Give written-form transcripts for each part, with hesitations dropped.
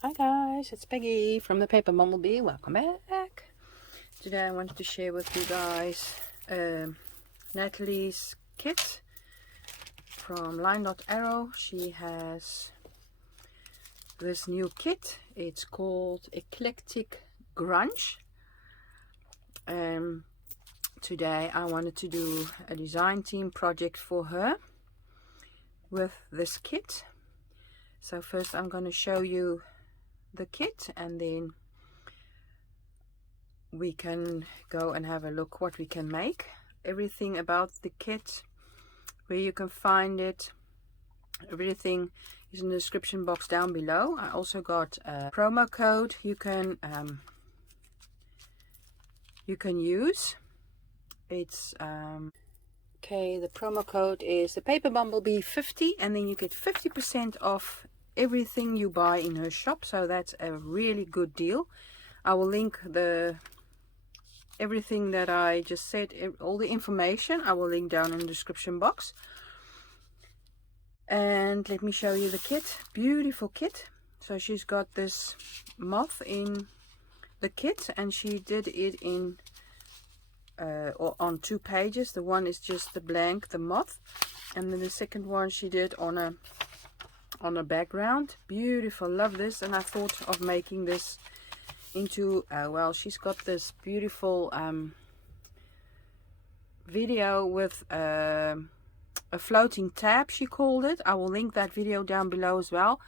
Hi guys, it's Peggy from the Paper Bumblebee. Welcome back. Today I wanted to share with you guys Nathalie's kit from Linedotarrow. She has this new kit. It's called Eclectic Grunge. Today I wanted to do a design team project for her with this kit. So first I'm going to show you the kit, and then we can go and have a look what we can make. Everything about the kit, where you can find it, everything is in the description box down below. I also got a promo code you can use. It's okay, the promo code is the Paper Bumblebee 50, and then you get 50% off everything you buy in her shop. So that's a really good deal. I will link everything that I just said, all the information I will link down in the description box. And let me show you the kit. Beautiful kit. So she's got this moth in the kit, and she did it in or on 2 pages. The one is just the blank, the moth, and then the second one she did on a background. Beautiful, love this. And I thought of making this into well, she's got this beautiful video with a floating tab, she called it. I will link that video down below as well.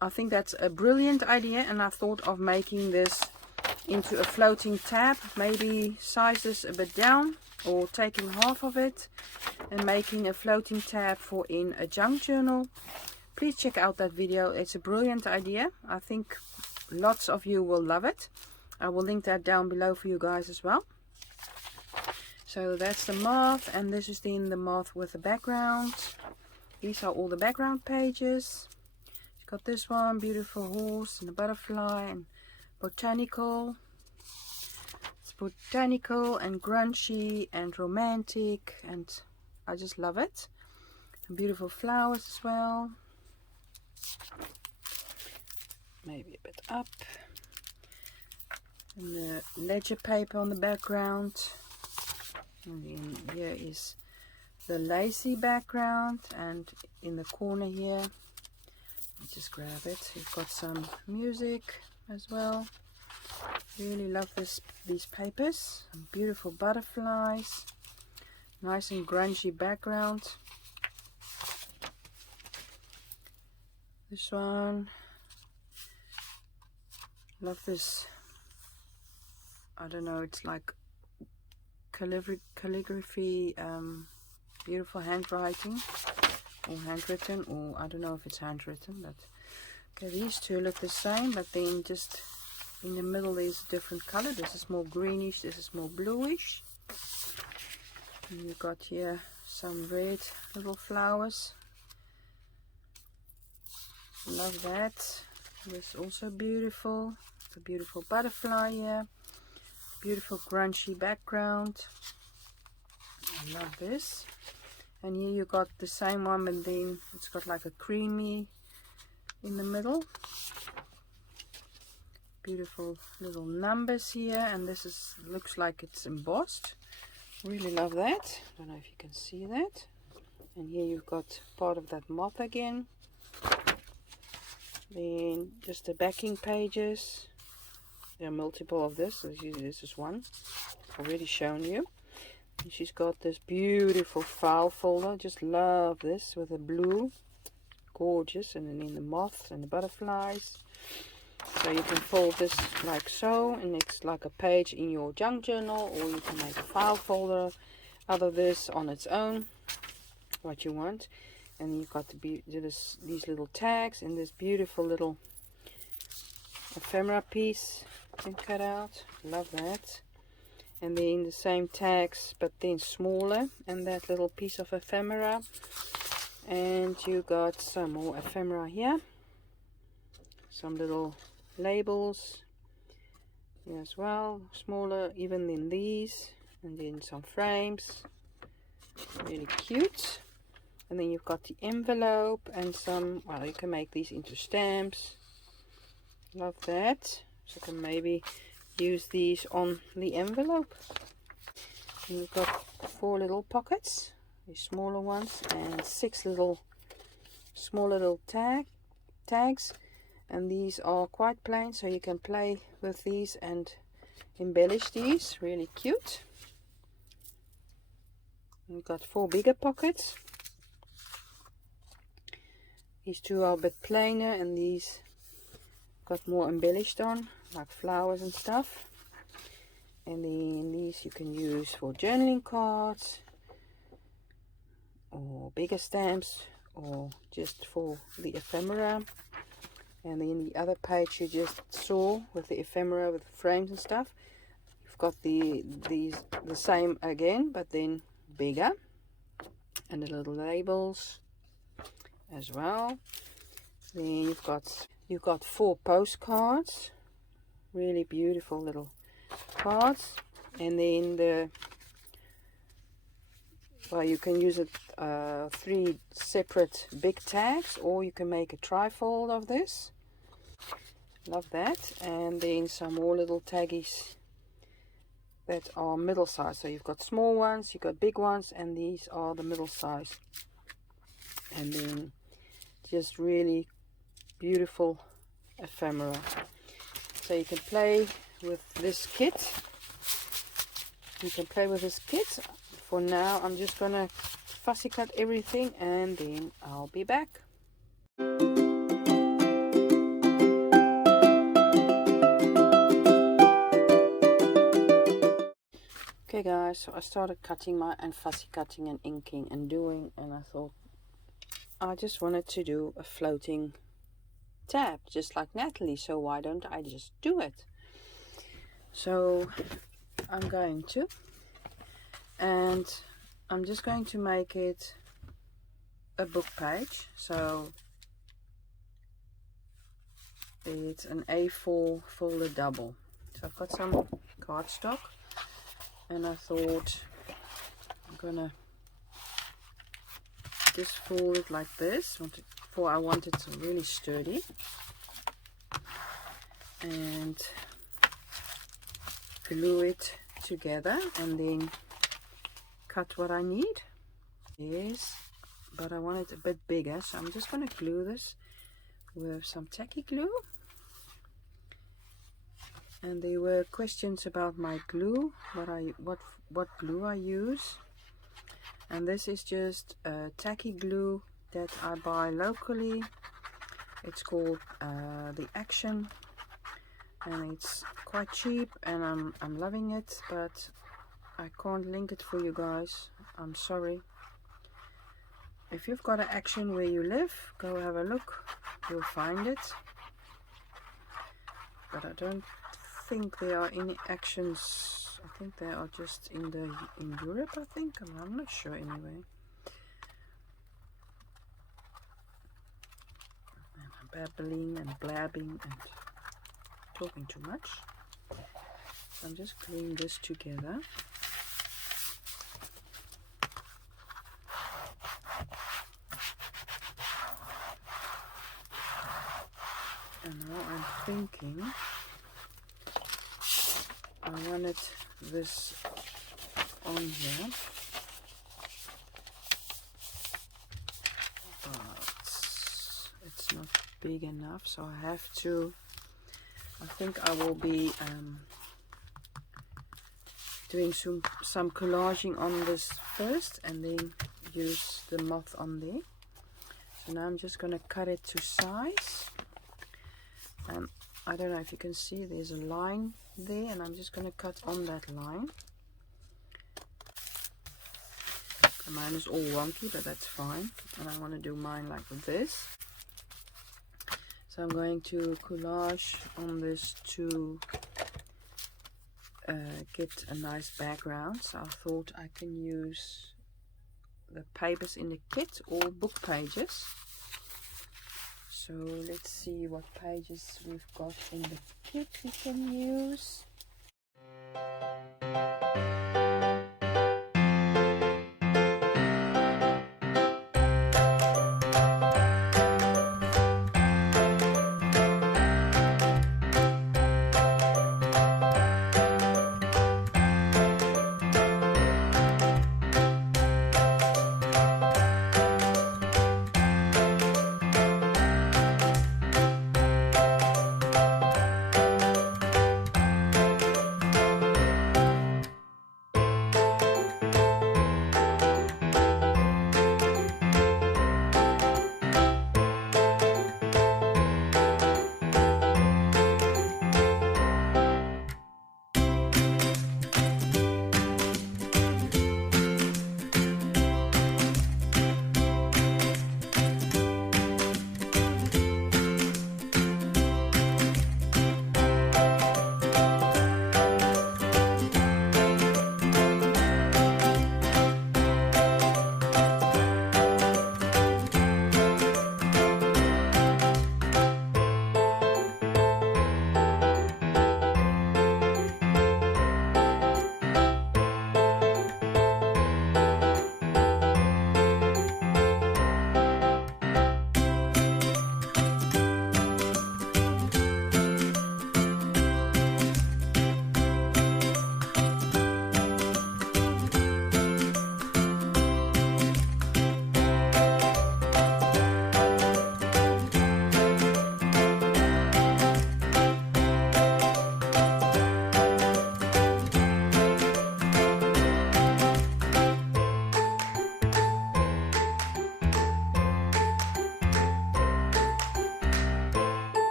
I think that's a brilliant idea, and I thought of making this into a floating tab. Maybe size this a bit down, or taking half of it and making a floating tab for in a junk journal. Please check out that video. It's a brilliant idea. I think lots of you will love it. I will link that down below for you guys as well. So that's the moth, and this is then the moth with the background. These are all the background pages. She's got this one, beautiful horse and a butterfly and botanical. It's botanical and grungy and romantic, and I just love it. And beautiful flowers as well. Maybe a bit up. And the ledger paper on the background. And then here is the lacy background, and in the corner here, I'll just grab it, you've got some music as well. Really love these papers. Some beautiful butterflies, nice and grungy background. This one, love this. I don't know, it's like calligraphy, beautiful handwriting, or handwritten, or I don't know if it's handwritten, but okay, these two look the same, but then just in the middle there's a different color. This is more greenish, this is more bluish. And you got here some red little flowers. Love that. This is also beautiful. It's a beautiful butterfly here. Beautiful grungy background. I love this. And here you got the same one, and then it's got like a creamy in the middle. Beautiful little numbers here, and this is looks like it's embossed. Really love that. Don't know if you can see that. And here you've got part of that moth again. Then just the backing pages. There are multiple of this. This is one already shown you. And she's got this beautiful file folder. Just love this with the blue, gorgeous, and then the moths and the butterflies. So you can fold this like so, and it's like a page in your junk journal, or you can make a file folder out of this on its own, what you want. And you've got these little tags and this beautiful little ephemera piece you can cut out. Love that. And then the same tags, but then smaller, and that little piece of ephemera. And you got some more ephemera here, some little labels here as well, smaller even than these, and then some frames. Really cute. And then you've got the envelope and some, well, you can make these into stamps. Love that. So I can maybe use these on the envelope. And we've got 4 little pockets, these smaller ones, and 6 little small little tags. And these are quite plain, so you can play with these and embellish these. Really cute. We've got 4 bigger pockets. These 2 are a bit plainer, and these got more embellished on, like flowers and stuff. And then these you can use for journaling cards, or bigger stamps, or just for the ephemera. And then the other page you just saw with the ephemera with the frames and stuff, you've got the same again, but then bigger, and the little labels as well. Then you've got 4 postcards, really beautiful little cards. And then you can use it 3 separate big tags, or you can make a trifold of this. Love that. And then some more little taggies that are middle size. So you've got small ones, you've got big ones, and these are the middle size. And then just really beautiful ephemera. So you can play with this kit. For now, I'm just gonna fussy cut everything, and then I'll be back. Okay guys, so I started cutting and fussy cutting and inking and doing, and I thought I just wanted to do a floating tab just like Nathalie, so why don't I just do it? So I'm going to, and I'm just going to make it a book page. So it's an A4 folded double. So I've got some cardstock, and I thought I'm gonna just fold it like this. I want it really sturdy, and glue it together, and then cut what I need. Yes, but I want it a bit bigger, so I'm just going to glue this with some tacky glue. And there were questions about my glue, what glue I use, and this is just tacky glue that I buy locally. It's called the Action, and it's quite cheap, and I'm loving it, but I can't link it for you guys. I'm sorry. If you've got an Action where you live, go have a look, you'll find it. But I don't think there are any Actions. I think they are just in Europe, I think. I'm not sure anyway. And I'm babbling and blabbing and talking too much. So I'm just gluing this together. And now I'm thinking I wanted this on here, but it's not big enough, so I think I will be doing some collaging on this first, and then use the moth on there. So now I'm just going to cut it to size. I don't know if you can see, there's a line there, and I'm just going to cut on that line. Mine is all wonky, but that's fine, and I want to do mine like this. So I'm going to collage on this to get a nice background. So I thought I can use the papers in the kit, all book pages. So let's see what pages we've got in the kit we can use.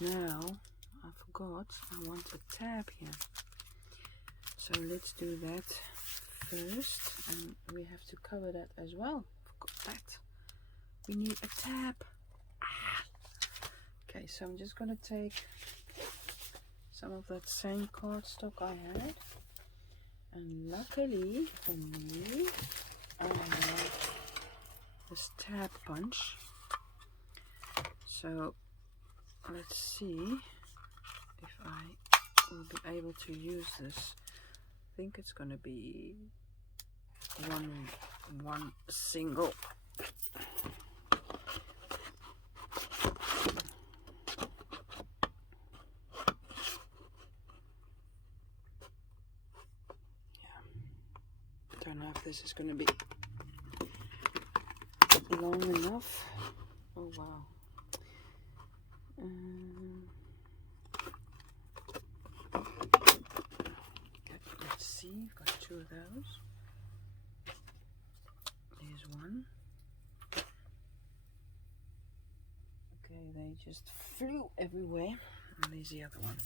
But now I forgot I want a tab here. So let's do that first, and we have to cover that as well. Forgot that. We need a tab. Okay, so I'm just gonna take some of that same cardstock I had, and luckily for me I have this tab punch. So let's see if I will be able to use this. I think it's gonna be one single. Don't know if this is going to be long enough. Oh wow. Okay, let's see. I've got two of those. There's one. Okay, they just flew everywhere. And there's the other one.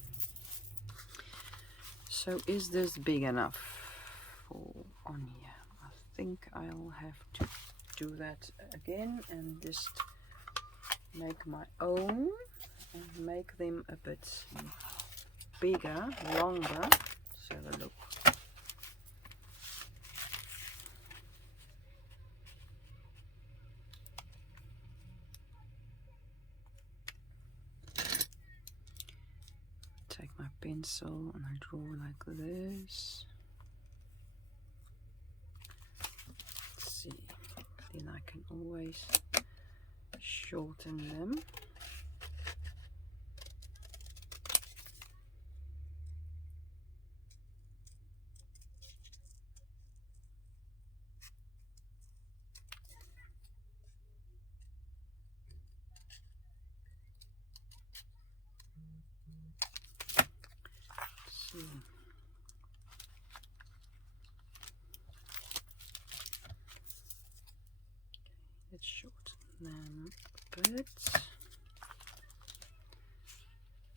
So is this big enough on here? I think I'll have to do that again and just make my own and make them a bit bigger, longer. Let's have a look. Take my pencil and I draw like this. Let's see, then I can always shorten them. Let's see. Let's shorten them a bit. I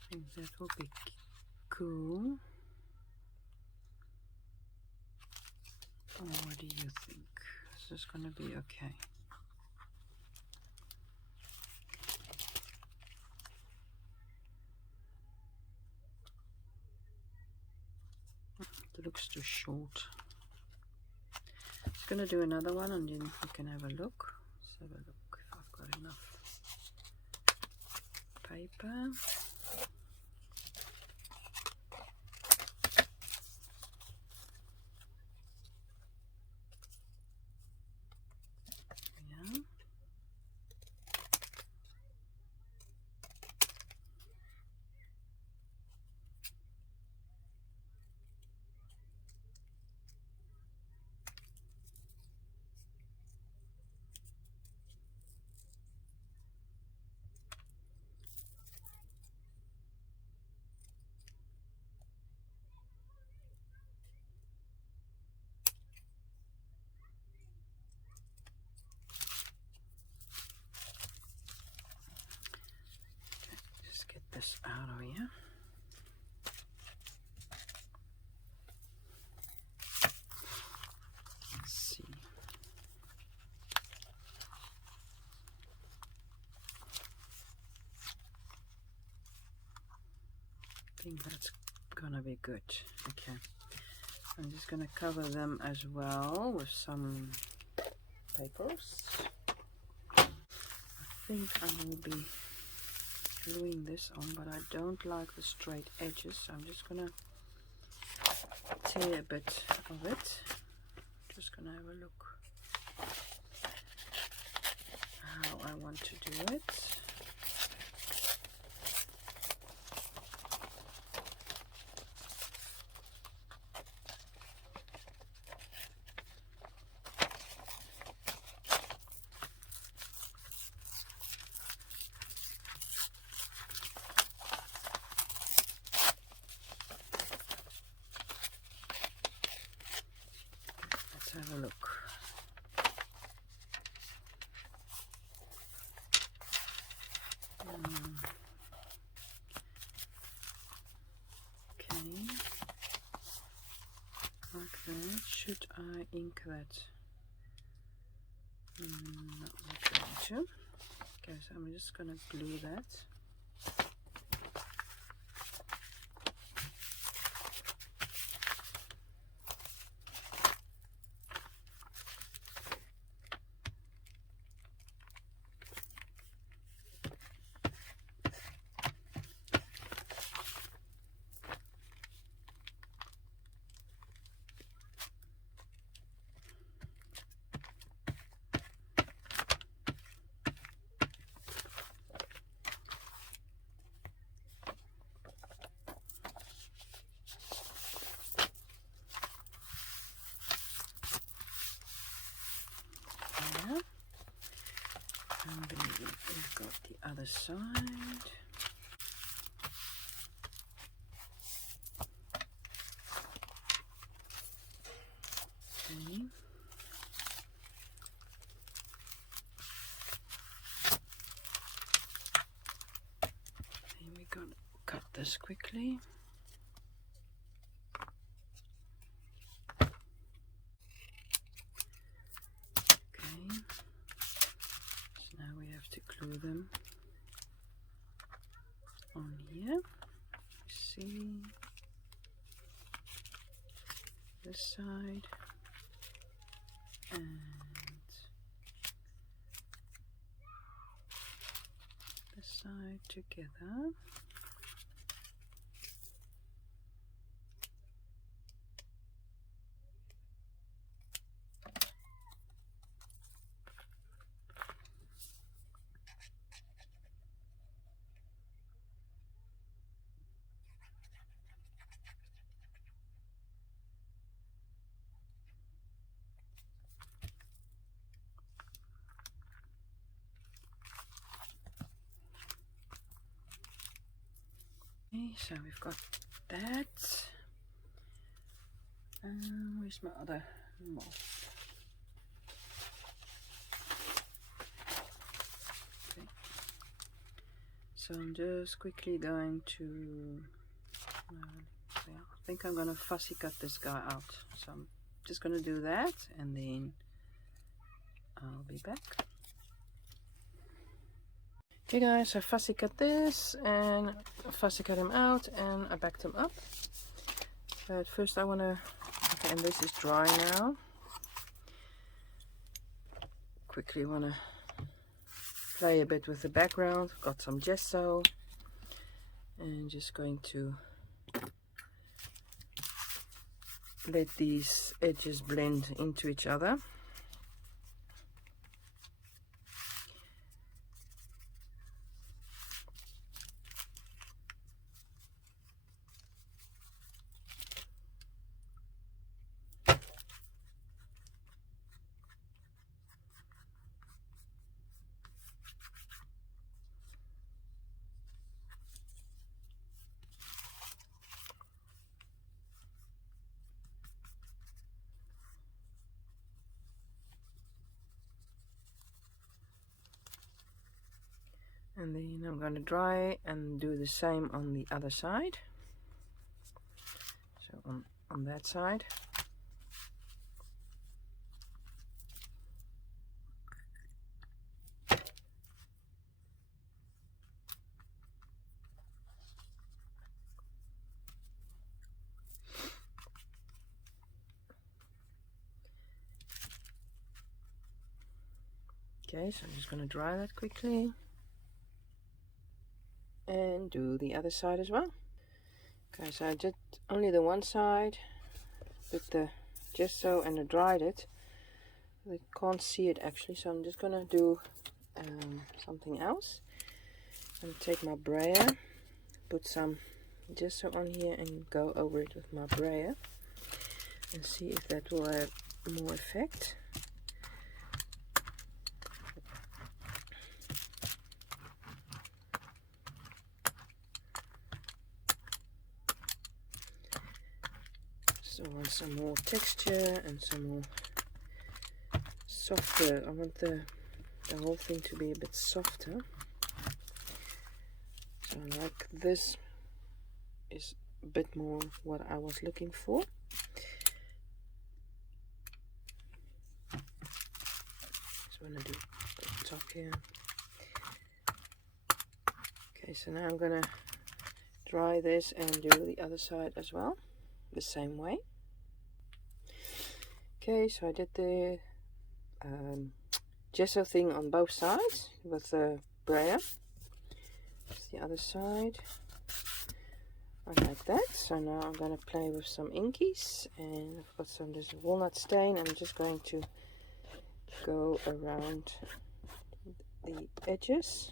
think that will be cool. Or what do you think? This is going to be okay. It looks too short. I'm just going to do another one and then we can have a look. Let's have a look if I've got enough paper. Yeah. This out of here. Let's see. I think that's gonna be good. Okay. I'm just gonna cover them as well with some papers. I think I will be gluing this on, but I don't like the straight edges, so I'm just gonna tear a bit of it. Just gonna have a look how I want to do it. Let's have a look. like that. Should I ink that? Not going to. Okay, so I'm just gonna glue that. And then we've got the other side. Okay. And we're gonna cut this quickly. To glue them on here. See this side and this side together. Okay, so we've got that. Where's my other moth? Okay. So I'm just quickly going to, I think I'm going to fussy cut this guy out. So I'm just going to do that and then I'll be back. Okay guys, I fussy cut this and I fussy cut him out and I backed him up. But first I want to, okay, and this is dry now. Quickly want to play a bit with the background. Got some gesso and just going to let these edges blend into each other. And then I'm going to dry and do the same on the other side. So on that side. Okay, so I'm just going to dry that quickly. And do the other side as well. Okay, so I did only the one side with the gesso and I dried it. I can't see it actually, so I'm just gonna do something else. I'm gonna take my brayer, put some gesso on here and go over it with my brayer and see if that will have more effect. So I want some more texture and some more softer. I want the whole thing to be a bit softer. So like this is a bit more what I was looking for. want to do the top here. Okay, so now I'm gonna dry this and do the other side as well, the same way. Okay, so I did the gesso thing on both sides with the brayer. That's the other side. I like that. So now I'm going to play with some inkies, and I've got some this walnut stain. I'm just going to go around the edges.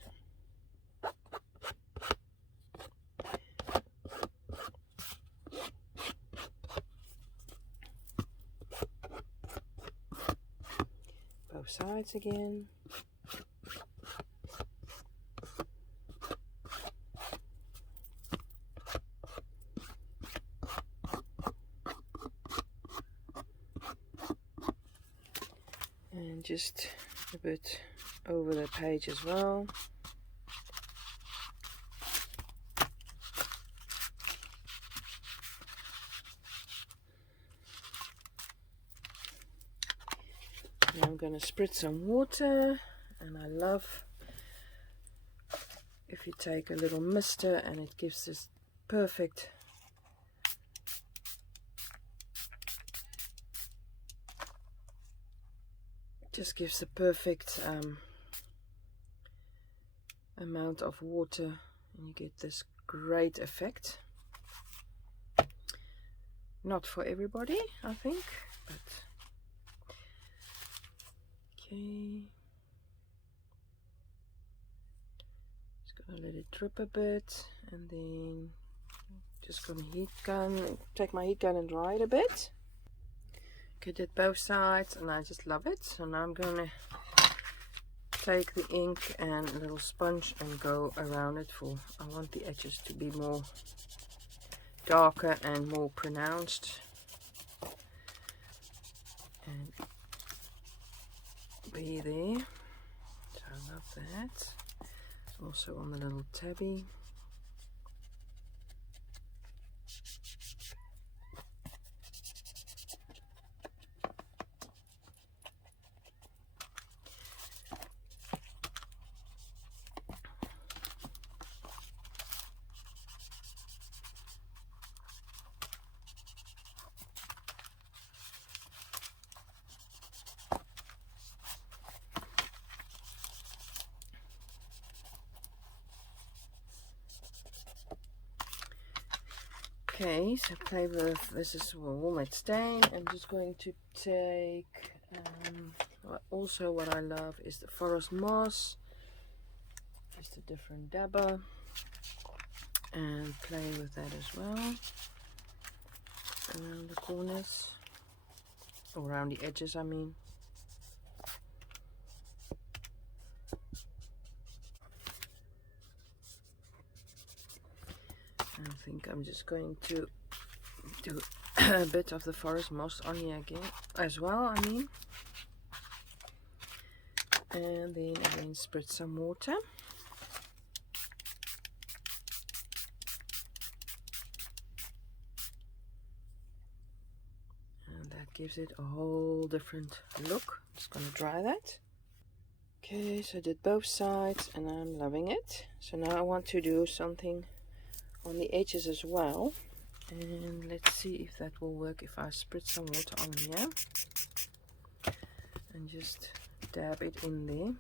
Both sides again. And just a bit over the page as well. Now I'm going to spritz some water, and I love if you take a little mister and it gives this perfect just gives the perfect amount of water, and you get this great effect. Not for everybody, I think, but okay. Just gonna let it drip a bit, and then just gonna take my heat gun and dry it a bit. Okay, did both sides, and I just love it. So now I'm gonna take the ink and a little sponge and go around it I want the edges to be more darker and more pronounced, and be there. So I love that. Also on the little tabby. Okay, so play with, this is walnut stain. I'm just going to take, also what I love is the forest moss, just a different dabber, and play with that as well, around the corners, or around the edges I mean. I think I'm just going to do a bit of the forest moss on here again as well, I mean. And then again spritz some water. And that gives it a whole different look. Just gonna dry that. Okay, so I did both sides and I'm loving it. So now I want to do something on the edges as well, and let's see if that will work if I spritz some water on here and just dab it in there.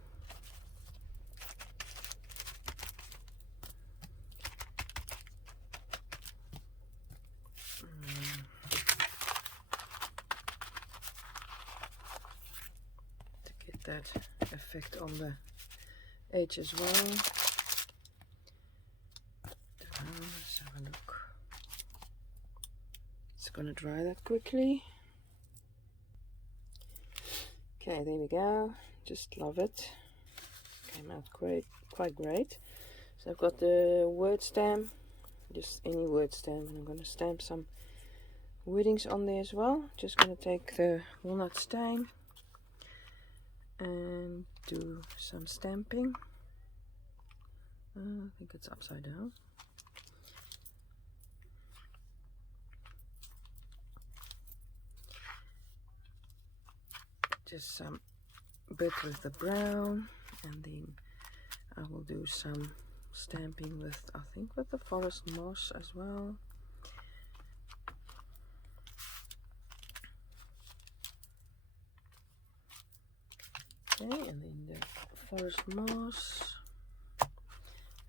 To get that effect on the edge as well. Let's have a look. Just gonna dry that quickly. Okay, there we go. Just love it. Came out great, quite great. So I've got the word stamp, just any word stamp, and I'm gonna stamp some wordings on there as well. Just gonna take the walnut stain and do some stamping. I think it's upside down. Just some bit with the brown, and then I will do some stamping with, I think, with the forest moss as well. Okay, and then the forest moss,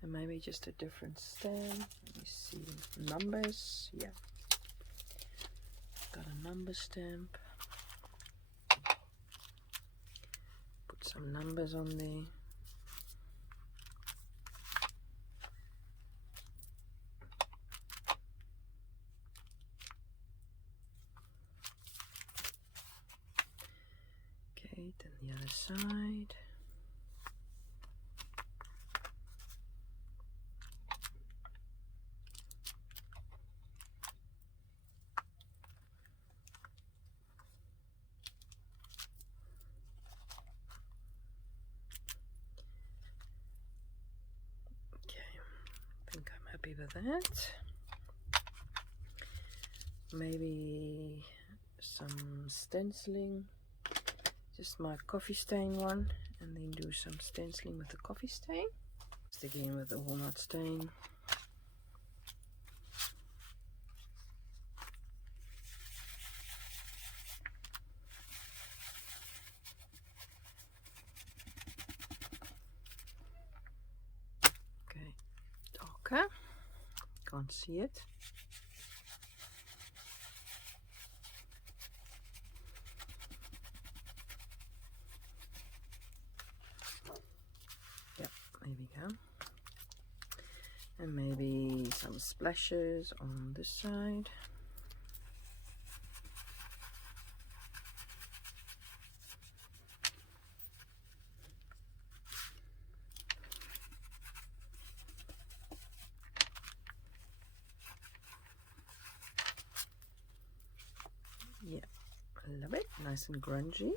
and maybe just a different stamp. Let me see, numbers. Yeah, got a number stamp. Put some numbers on there. Okay, then the other side. Happy with that. Maybe some stenciling, just my coffee stain one, and then do some stenciling with the coffee stain. Just again with the walnut stain. Okay, darker. Can't see it. Yeah, there we go. And maybe some splashes on this side. Yeah, I love it. Nice and grungy.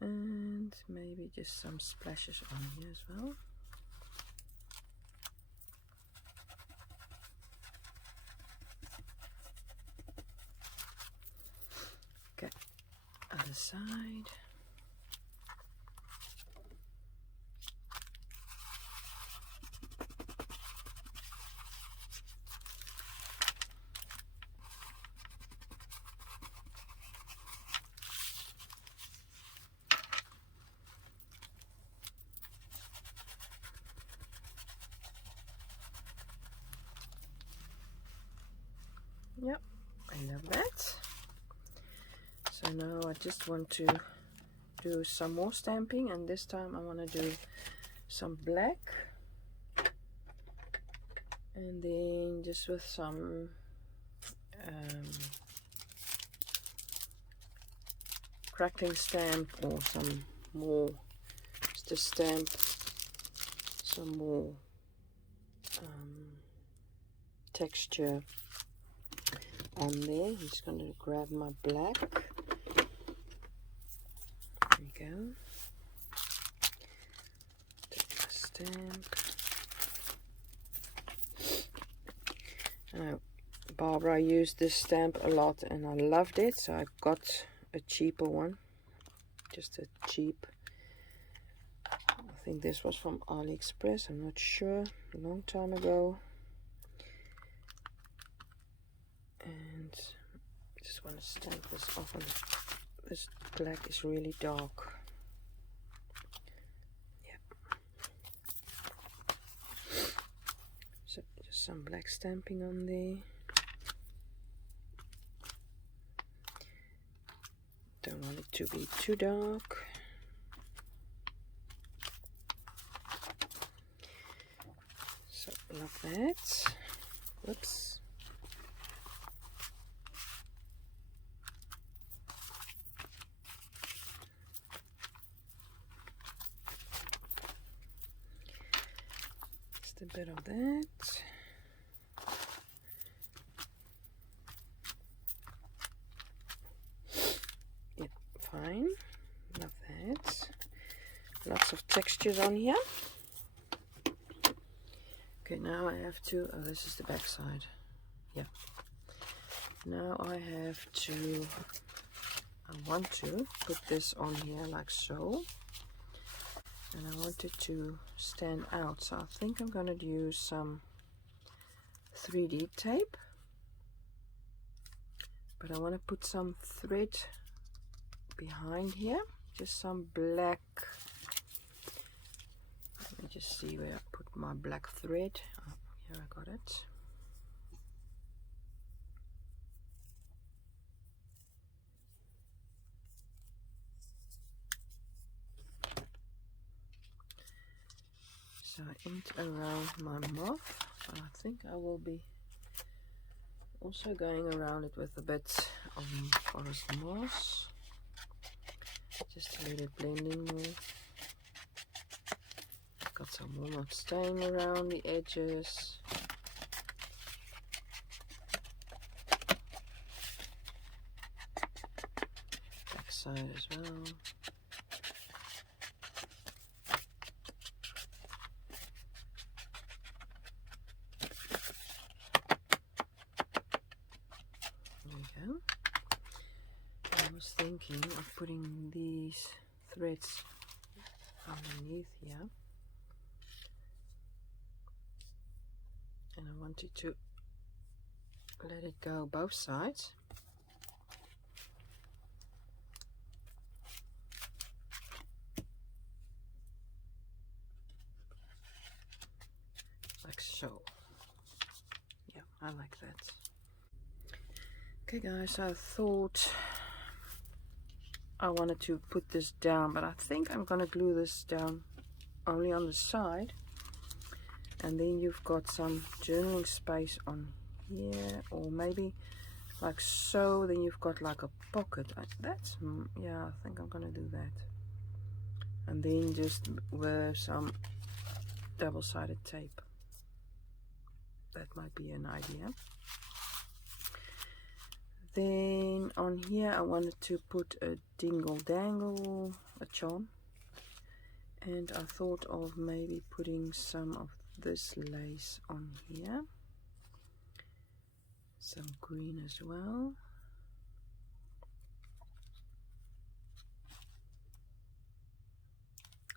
And maybe just some splashes on here as well. Okay, other side. Yep, I love that. So now I just want to do some more stamping, and this time I want to do some black, and then just with some crackling stamp, or some more, just to stamp some more texture on there. I'm just going to grab my black. There we go. Take my stamp. Barbara used this stamp a lot and I loved it, so I got a cheaper one. Just a cheap, I think this was from AliExpress, I'm not sure, a long time ago. And I just want to stamp this off, and this black is really dark. Yeah. So just some black stamping on there. Don't want it to be too dark. So like that. Whoops. Just a bit of that. Fine, love that. Lots of textures on here. Okay, now I have to, oh, this is the back side. Yeah. Now I have to I want to put this on here like so, and I want it to stand out, so I think I'm going to use some 3D tape, but I want to put some thread behind here, just some black. Let me just see where I put my black thread. Oh, here I got it. So I inked around my moth. So I think I will be also going around it with a bit of forest moss, just to let it blend in more. Got some walnut stain around the edges. Back side as well. There we go. I was thinking of putting these threads underneath here. And I wanted to let it go both sides. Like so. Yeah, I like that. Okay guys, I thought I wanted to put this down, but I think I'm gonna glue this down only on the side. And then you've got some journaling space on here, or maybe like so, then you've got like a pocket. That's, yeah, I think I'm gonna do that. And then just wear some double-sided tape. That might be an idea. Then on here I wanted to put a dingle dangle, a charm, and I thought of maybe putting some of this lace on here, some green as well.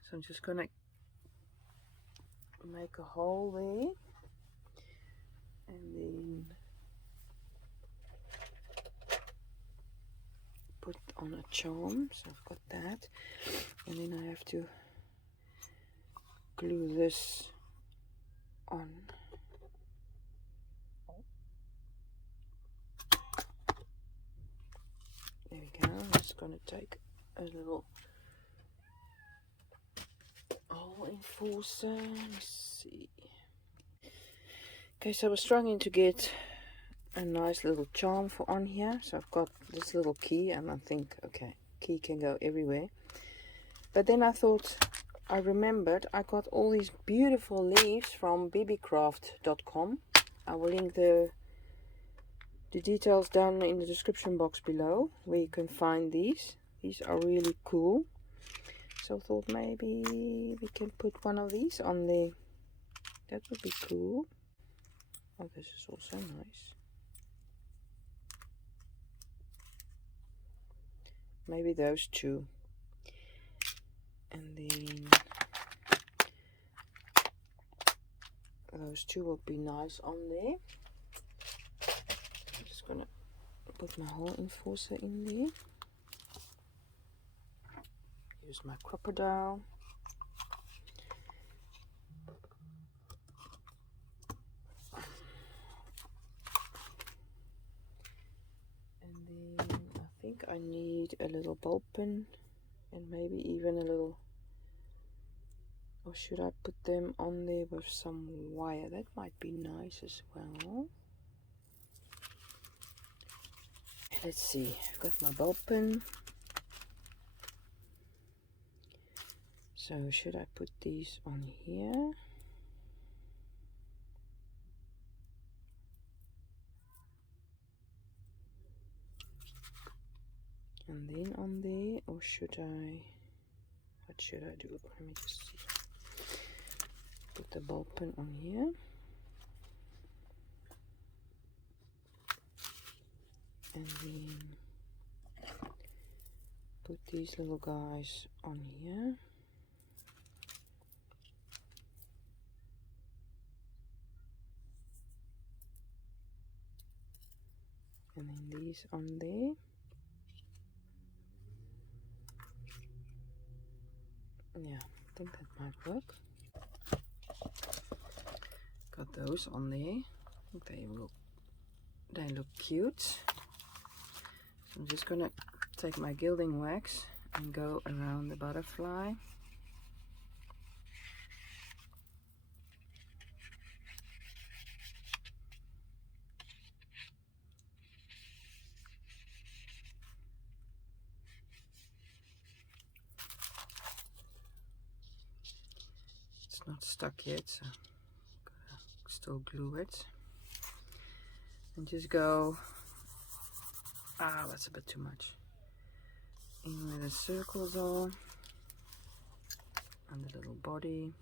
So I'm just gonna make a hole there, and then put on a charm. So I've got that, and then I have to glue this on. There we go. I'm just gonna take a little hole enforcer. Let's see. Okay, so I was struggling to get a nice little charm for on here, so I've got this little key, and I think, okay, key can go everywhere. But then I thought, I remembered I got all these beautiful leaves from bbcraft.com. I will link the details down in the description box below, where you can find these. These are really cool, so I thought maybe we can put one of these on there. That would be cool. Oh, this is also nice. Maybe those two. And then those two will be nice on there. I'm just gonna put my hole enforcer in there. Use my crocodile. And then I think I need a little ball pin, and maybe even a little, or should I put them on there with some wire? That might be nice as well. Let's see, I've got my ball pin. So should I put these on here? And then on there, or should I, what should I do? Let me just see. Put the ball pin on here. And then these little guys on here. And then these on there. Yeah, I think that might work. Got those on there. I think they look cute. So I'm just gonna take my gilding wax and go around the butterfly. It's not stuck yet, so gotta still glue it. And just go, that's a bit too much. In where the circles are, and the little body.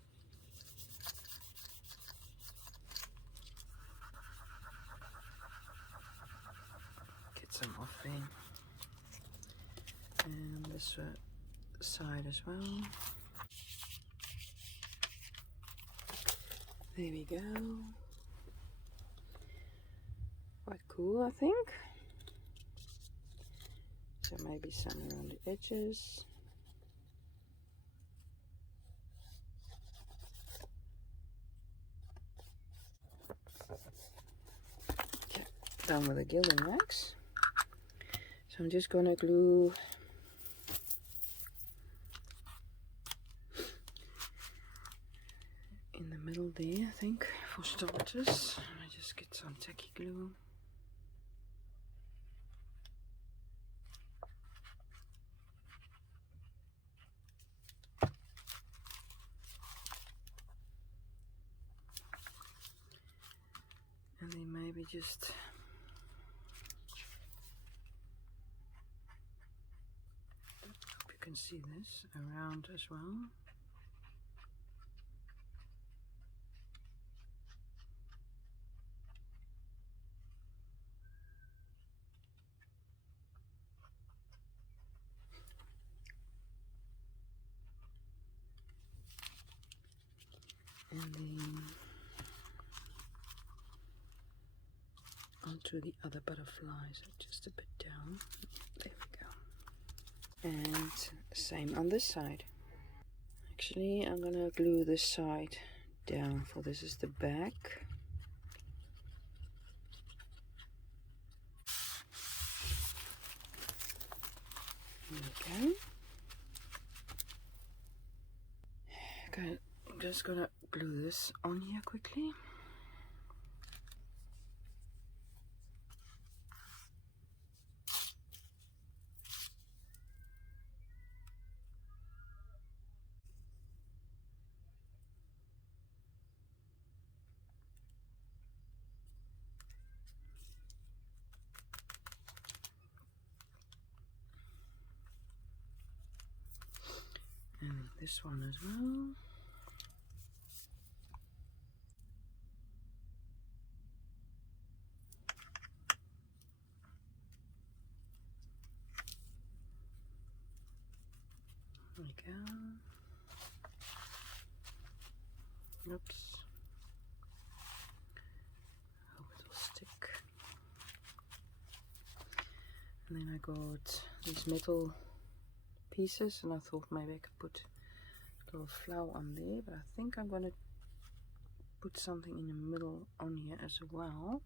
Get some off there. And this side as well. There we go. Quite cool, I think. So maybe some around the edges. Okay, done with the gilding wax. So I'm just gonna glue in the middle there, I think, for starters. I just get some tacky glue. And then maybe just hope you can see this around as well. And then onto the other butterflies, just a bit down. There we go. And same on this side. Actually, I'm gonna glue this side down, for this is the back. Okay. Okay, I'm just gonna glue this on here quickly. And this one as well. There we go. Oops. Hope it will stick. And then I got these metal pieces, and I thought maybe I could put a little flower on there, but I think I'm going to put something in the middle on here as well.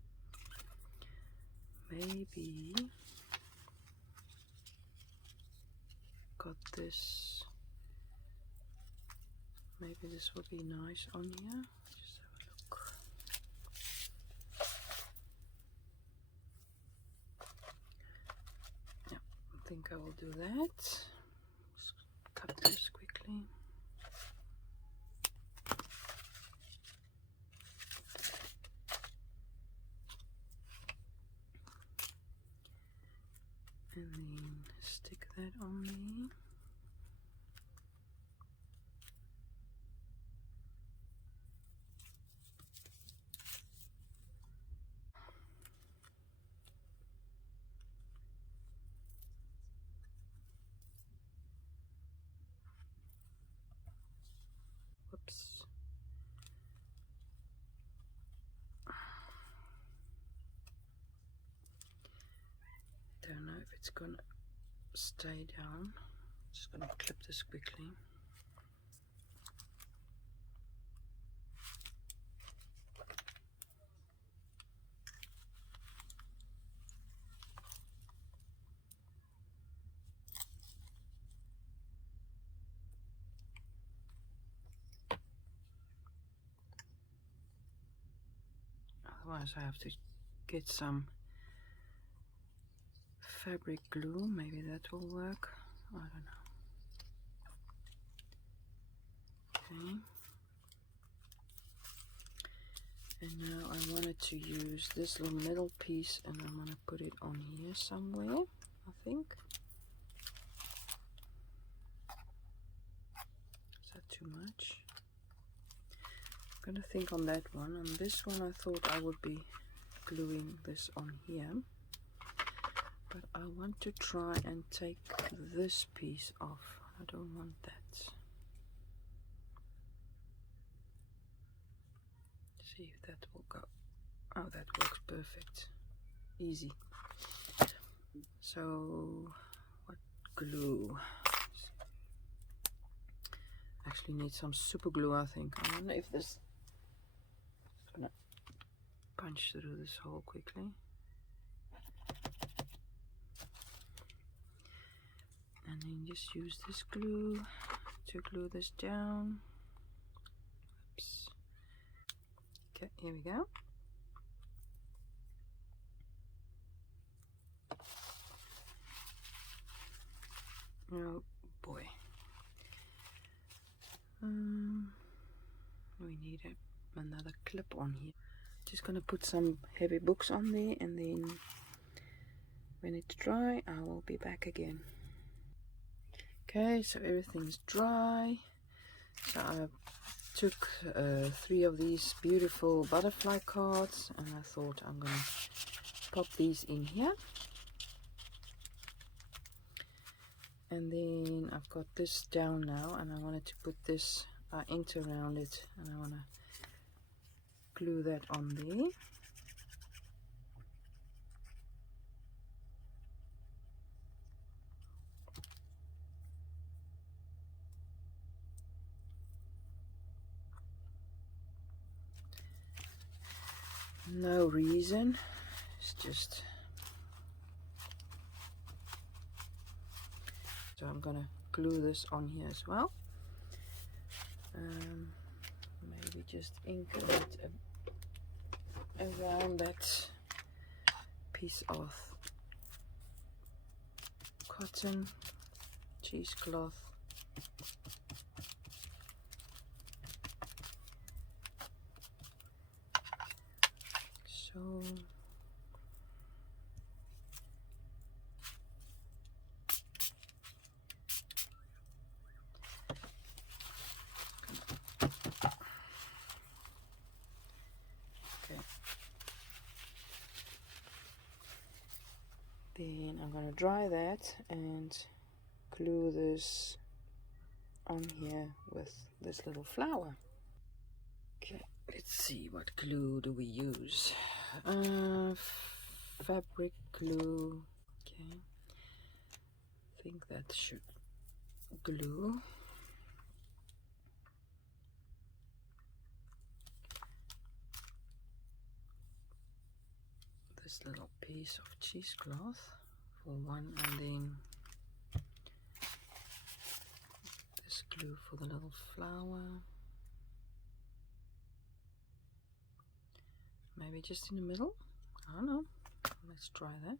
Maybe got this. Maybe this would be nice on here. Just have a look. Yeah, I think I will do that. Just cut this quickly. And then stick that on there. if it's gonna stay down. Just gonna clip this quickly. Otherwise I have to get some fabric glue. Maybe that will work. I don't know. Okay. And now I wanted to use this little middle piece, and I'm going to put it on here somewhere, I think. Is that too much? I'm going to think on that one. On this one I thought I would be gluing this on here. But I want to try and take this piece off. I don't want that. See if that will go. Oh, that works perfect. Easy. So, what glue? Actually need some super glue, I think. I wonder if this... I'm gonna punch through this hole quickly. And then just use this glue to glue this down. Oops. Okay, here we go. Oh boy. We need another clip on here. Just gonna put some heavy books on there, and then when it's dry I will be back again. Okay, so everything's dry. So I took 3 of these beautiful butterfly cards, and I thought I'm gonna pop these in here. And then I've got this down now, and I wanted to put this ink around it, and I want to glue that on there. No reason, it's just... So I'm gonna glue this on here as well. Maybe just ink it around that piece of cotton cheesecloth. So then I'm going to dry that and glue this on here with this little flower. Okay, let's see, what glue do we use? Fabric glue. Okay, I think that should glue. This little piece of cheesecloth for one, and then this glue for the little flower. Maybe just in the middle, I don't know. Let's try that.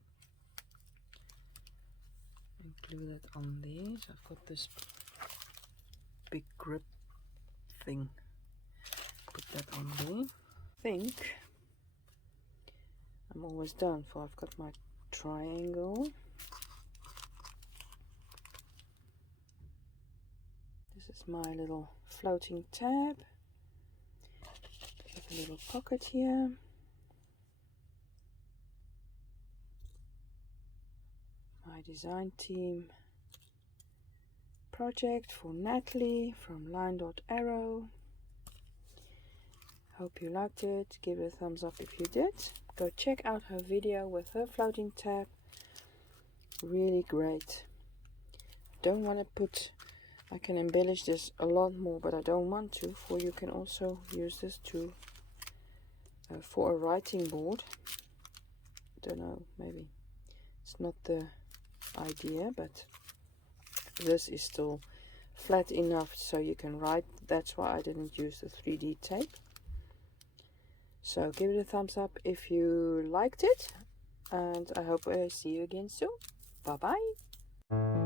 And glue that on there. So I've got this big grip thing. Put that on there. I think I'm almost done, for I've got my triangle. This is my little floating tab with a little pocket here. My design team project for Nathalie from Linedotarrow. Hope you liked it. Give it a thumbs up if you did. Go check out her video with her floating tab. Really great. Don't want to put, I can embellish this a lot more, but I don't want to. For you can also use this to for a writing board. I don't know, maybe it's not the idea, but this is still flat enough so you can write. That's why I didn't use the 3D tape. So give it a thumbs up if you liked it, and I hope I see you again soon. Bye bye.